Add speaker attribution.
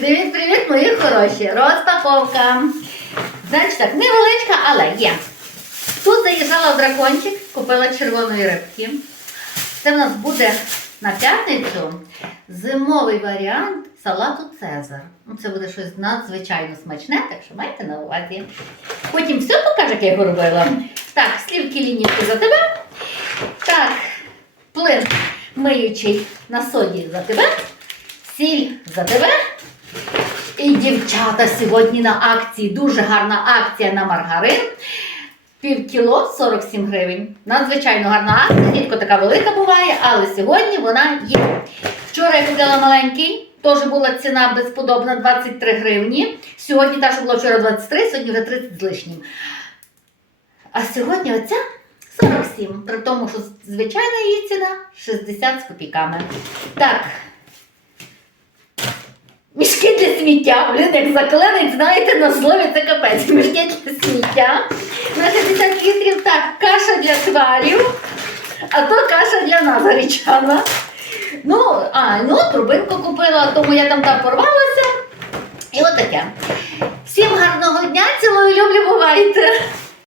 Speaker 1: Привіт-привіт, мої хороші! Розпаковка. Значить так, невеличка, але є. Тут заїжджала в дракончик, купила червоної рибки. Це в нас буде на п'ятницю зимовий варіант салату Цезар. Ну, Це буде щось надзвичайно смачне, так що майте на увазі. Потім все покаже, як я його робила. Так, слівки лінійки за тебе. Так, плин миючий на соді за тебе. Сіль за тебе. Дівчата сьогодні на акції. Дуже гарна акція на маргарин. Пів кіло 47 гривень. Надзвичайно гарна акція, рідко така велика буває, але сьогодні вона є. Вчора я купила маленький, теж була ціна безподобна 23 гривні. Сьогодні та, що була вчора 23, сьогодні вже 30 з лишнім. А сьогодні оця 47. При тому, що звичайна її ціна 60 з копійками. Так. Мішки для сміття, блін, як заклинить, знаєте, на слові це капець. Мішки для сміття. На 60 літрів так, каша для тварів, а то каша для нас гречана. Ну, а, ну, трубинку купила, тому я там так порвалася. І от таке. Всім гарного дня, бувайте!